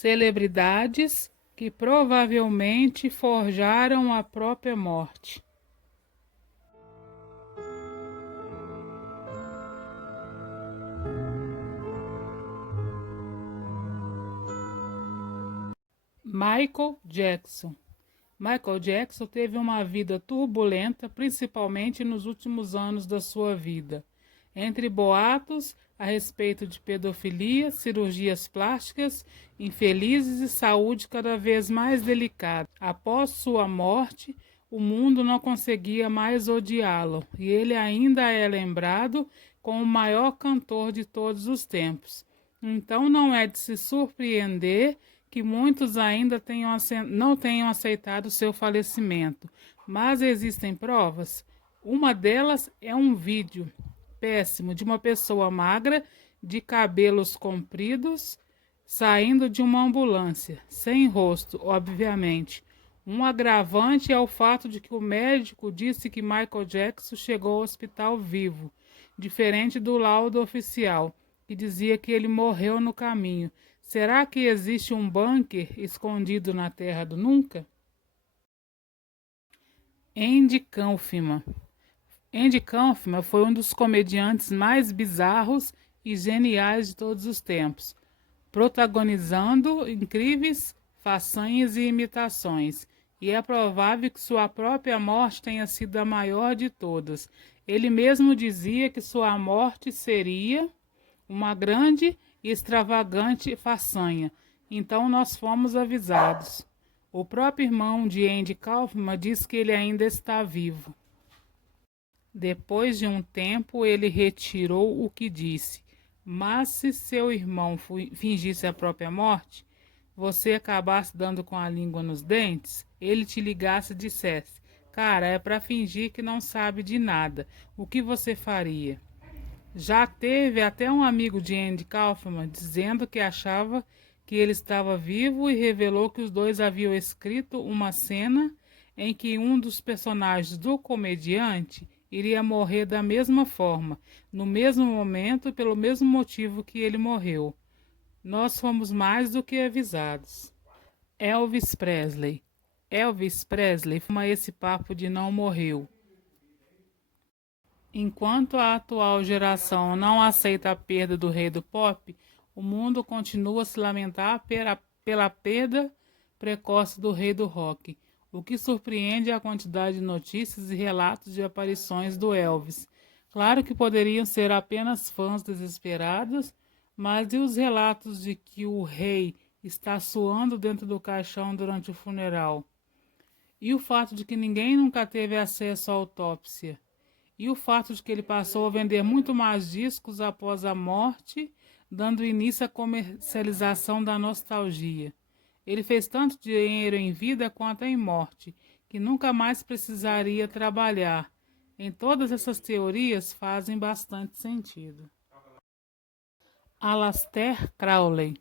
Celebridades que provavelmente forjaram a própria morte. Michael Jackson. Michael Jackson teve uma vida turbulenta, principalmente nos últimos anos da sua vida. Entre boatos a respeito de pedofilia, cirurgias plásticas infelizes e saúde cada vez mais delicada. Após sua morte, o mundo não conseguia mais odiá-lo e ele ainda é lembrado como o maior cantor de todos os tempos. Então não é de se surpreender que muitos ainda não tenham aceitado seu falecimento, mas existem provas. Uma delas é um vídeo péssimo de uma pessoa magra, de cabelos compridos, saindo de uma ambulância, sem rosto, obviamente. Um agravante é o fato de que o médico disse que Michael Jackson chegou ao hospital vivo, diferente do laudo oficial, que dizia que ele morreu no caminho. Será que existe um bunker escondido na Terra do Nunca? Andy Kaufman. Andy Kaufman foi um dos comediantes mais bizarros e geniais de todos os tempos, protagonizando incríveis façanhas e imitações, e é provável que sua própria morte tenha sido a maior de todas. Ele mesmo dizia que sua morte seria uma grande e extravagante façanha. Então nós fomos avisados. O próprio irmão de Andy Kaufman diz que ele ainda está vivo. Depois de um tempo, ele retirou o que disse. Mas se seu irmão fingisse a própria morte, você acabasse dando com a língua nos dentes, ele te ligasse e dissesse: cara, é para fingir que não sabe de nada. O que você faria? Já teve até um amigo de Andy Kaufman dizendo que achava que ele estava vivo e revelou que os dois haviam escrito uma cena em que um dos personagens do comediante iria morrer da mesma forma, no mesmo momento, pelo mesmo motivo que ele morreu. Nós fomos mais do que avisados. Elvis Presley. Elvis Presley fuma esse papo de não morreu. Enquanto a atual geração não aceita a perda do rei do pop, o mundo continua a se lamentar pela perda precoce do rei do rock. O que surpreende é a quantidade de notícias e relatos de aparições do Elvis. Claro que poderiam ser apenas fãs desesperados, mas e os relatos de que o rei está suando dentro do caixão durante o funeral? E o fato de que ninguém nunca teve acesso à autópsia? E o fato de que ele passou a vender muito mais discos após a morte, dando início à comercialização da nostalgia? Ele fez tanto dinheiro em vida quanto em morte, que nunca mais precisaria trabalhar. Em todas essas teorias fazem bastante sentido. Aleister Crowley.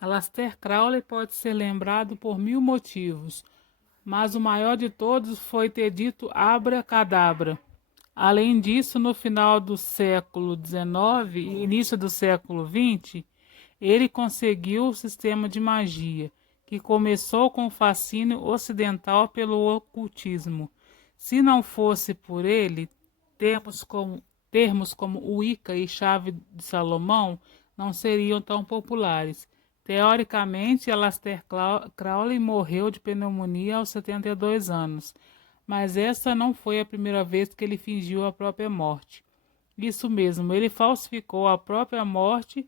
Aleister Crowley pode ser lembrado por 1000 motivos, mas o maior de todos foi ter dito abracadabra. Além disso, no final do século XIX e início do século XX, ele conseguiu o sistema de magia, que começou com o fascínio ocidental pelo ocultismo. Se não fosse por ele, termos como Wicca e Chave de Salomão não seriam tão populares. Teoricamente, Aleister Crowley morreu de pneumonia aos 72 anos, mas essa não foi a primeira vez que ele fingiu a própria morte. Isso mesmo, ele falsificou a própria morte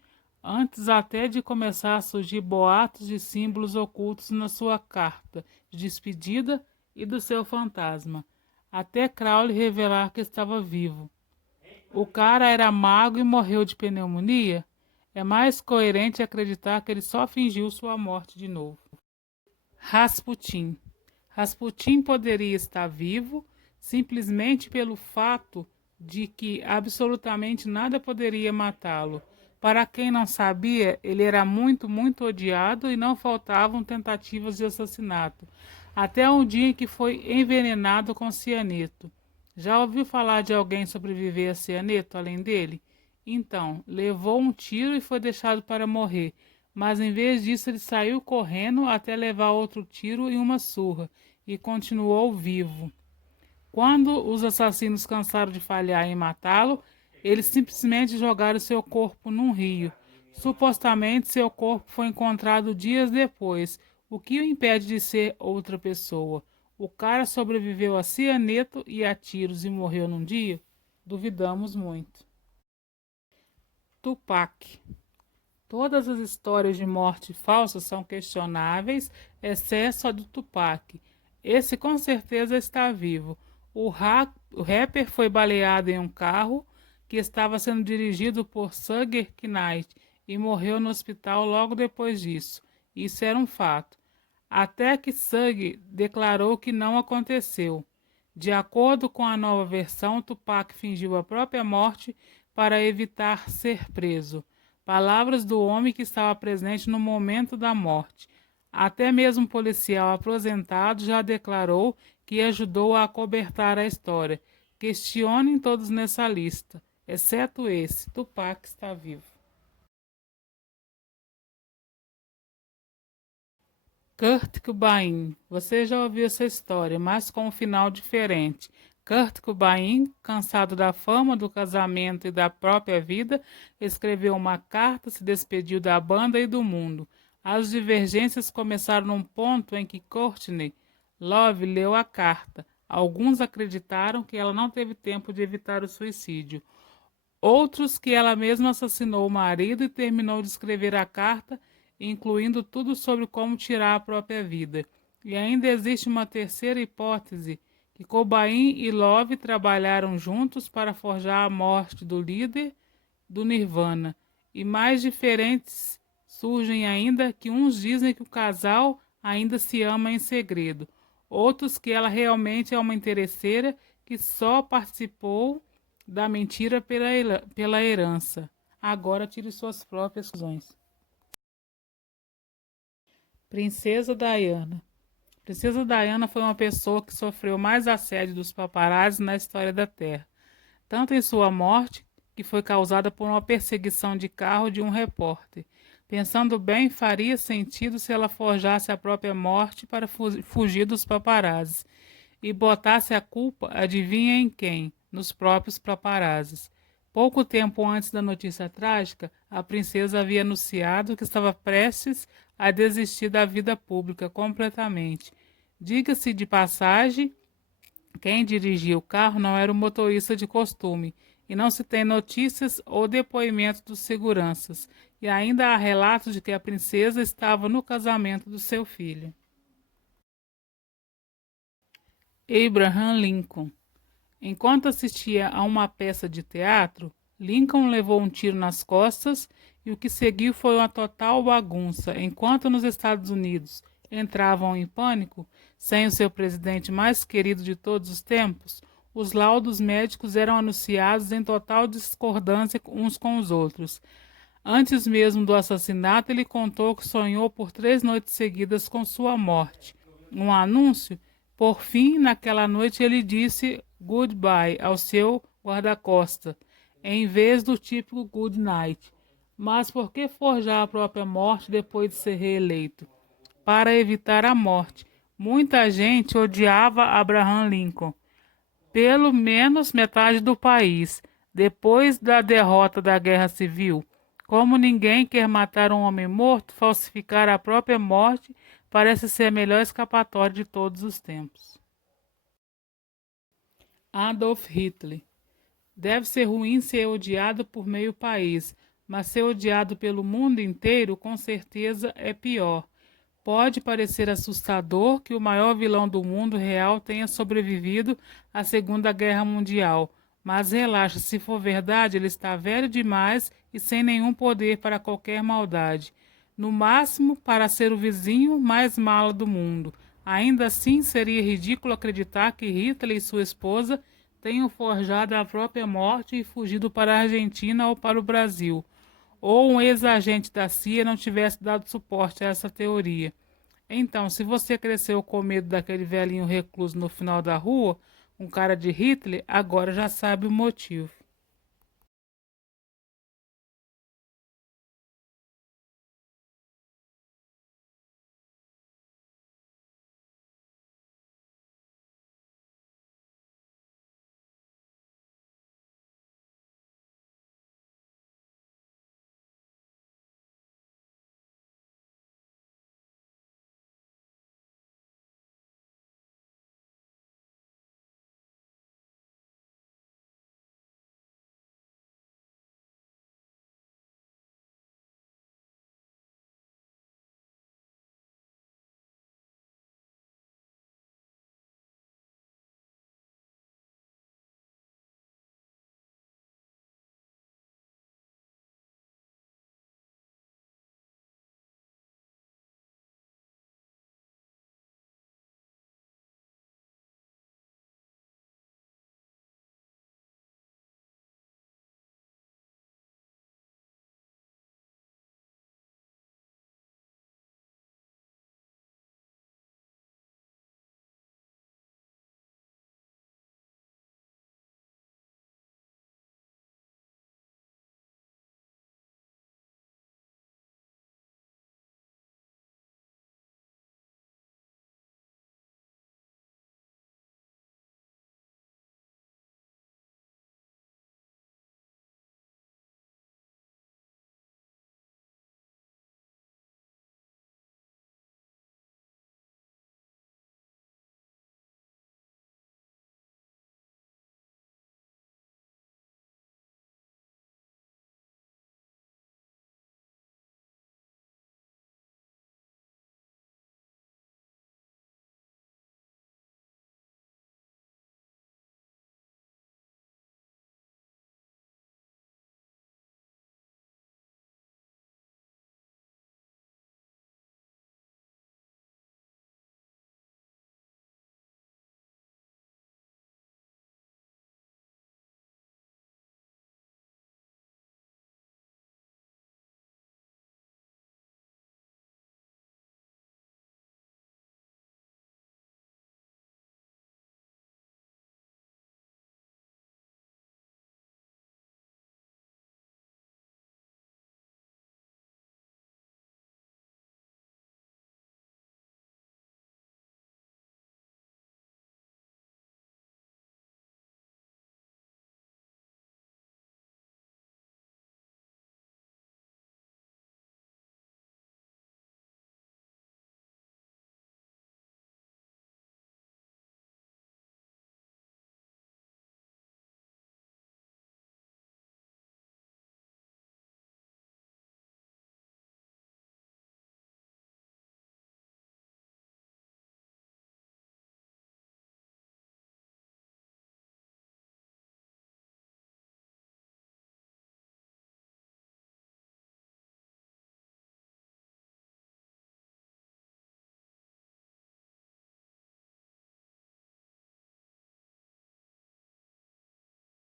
antes até de começar a surgir boatos de símbolos ocultos na sua carta de despedida e do seu fantasma, até Crowley revelar que estava vivo. O cara era mago e morreu de pneumonia? É mais coerente acreditar que ele só fingiu sua morte de novo. Rasputin. Rasputin poderia estar vivo simplesmente pelo fato de que absolutamente nada poderia matá-lo. Para quem não sabia, ele era muito, muito odiado e não faltavam tentativas de assassinato, até um dia em que foi envenenado com cianeto. Já ouviu falar de alguém sobreviver a cianeto além dele? Então, levou um tiro e foi deixado para morrer, mas em vez disso ele saiu correndo até levar outro tiro e uma surra, e continuou vivo. Quando os assassinos cansaram de falhar em matá-lo, eles simplesmente jogaram seu corpo num rio. Supostamente, seu corpo foi encontrado dias depois, o que o impede de ser outra pessoa. O cara sobreviveu a cianeto e a tiros e morreu num dia? Duvidamos muito. Tupac. Todas as histórias de morte falsa são questionáveis, exceto a do Tupac. Esse com certeza está vivo. O rapper foi baleado em um carro que estava sendo dirigido por Suge Knight e morreu no hospital logo depois disso. Isso era um fato. Até que Suge declarou que não aconteceu. De acordo com a nova versão, Tupac fingiu a própria morte para evitar ser preso. Palavras do homem que estava presente no momento da morte. Até mesmo um policial aposentado já declarou que ajudou a acobertar a história. Questionem todos nessa lista, exceto esse. Tupac está vivo. Kurt Cobain. Você já ouviu essa história, mas com um final diferente. Kurt Cobain, cansado da fama, do casamento e da própria vida, escreveu uma carta, se despediu da banda e do mundo. As divergências começaram num ponto em que Courtney Love leu a carta. Alguns acreditaram que ela não teve tempo de evitar o suicídio. Outros que ela mesma assassinou o marido e terminou de escrever a carta, incluindo tudo sobre como tirar a própria vida. E ainda existe uma terceira hipótese, que Cobain e Love trabalharam juntos para forjar a morte do líder do Nirvana. E mais diferentes surgem ainda, que uns dizem que o casal ainda se ama em segredo, outros que ela realmente é uma interesseira que só participou da mentira pela herança. Agora tire suas próprias conclusões. Princesa Diana. Princesa Diana foi uma pessoa que sofreu mais assédio dos paparazzi na história da Terra, tanto em sua morte, que foi causada por uma perseguição de carro de um repórter. Pensando bem, faria sentido se ela forjasse a própria morte para fugir dos paparazzis e botasse a culpa, adivinha em quem? Nos próprios paparazzis. Pouco tempo antes da notícia trágica, a princesa havia anunciado que estava prestes a desistir da vida pública completamente. Diga-se de passagem, quem dirigia o carro não era o motorista de costume, e não se tem notícias ou depoimentos dos seguranças, e ainda há relatos de que a princesa estava no casamento do seu filho. Abraham Lincoln. Enquanto assistia a uma peça de teatro, Lincoln levou um tiro nas costas e o que seguiu foi uma total bagunça. Enquanto nos Estados Unidos entravam em pânico, sem o seu presidente mais querido de todos os tempos, os laudos médicos eram anunciados em total discordância uns com os outros. Antes mesmo do assassinato, ele contou que sonhou por 3 noites seguidas com sua morte. Um anúncio. Por fim, naquela noite, ele disse goodbye ao seu guarda-costas, em vez do típico good night. Mas por que forjar a própria morte depois de ser reeleito? Para evitar a morte. Muita gente odiava Abraham Lincoln. Pelo menos metade do país, depois da derrota da Guerra Civil. Como ninguém quer matar um homem morto, falsificar a própria morte parece ser a melhor escapatória de todos os tempos. Adolf Hitler. Deve ser ruim ser odiado por meio país, mas ser odiado pelo mundo inteiro com certeza é pior. Pode parecer assustador que o maior vilão do mundo real tenha sobrevivido à Segunda Guerra Mundial, mas relaxa, se for verdade, ele está velho demais e sem nenhum poder para qualquer maldade. No máximo, para ser o vizinho mais mala do mundo. Ainda assim, seria ridículo acreditar que Hitler e sua esposa tenham forjado a própria morte e fugido para a Argentina ou para o Brasil, ou um ex-agente da CIA não tivesse dado suporte a essa teoria. Então, se você cresceu com medo daquele velhinho recluso no final da rua, um cara de Hitler, agora já sabe o motivo.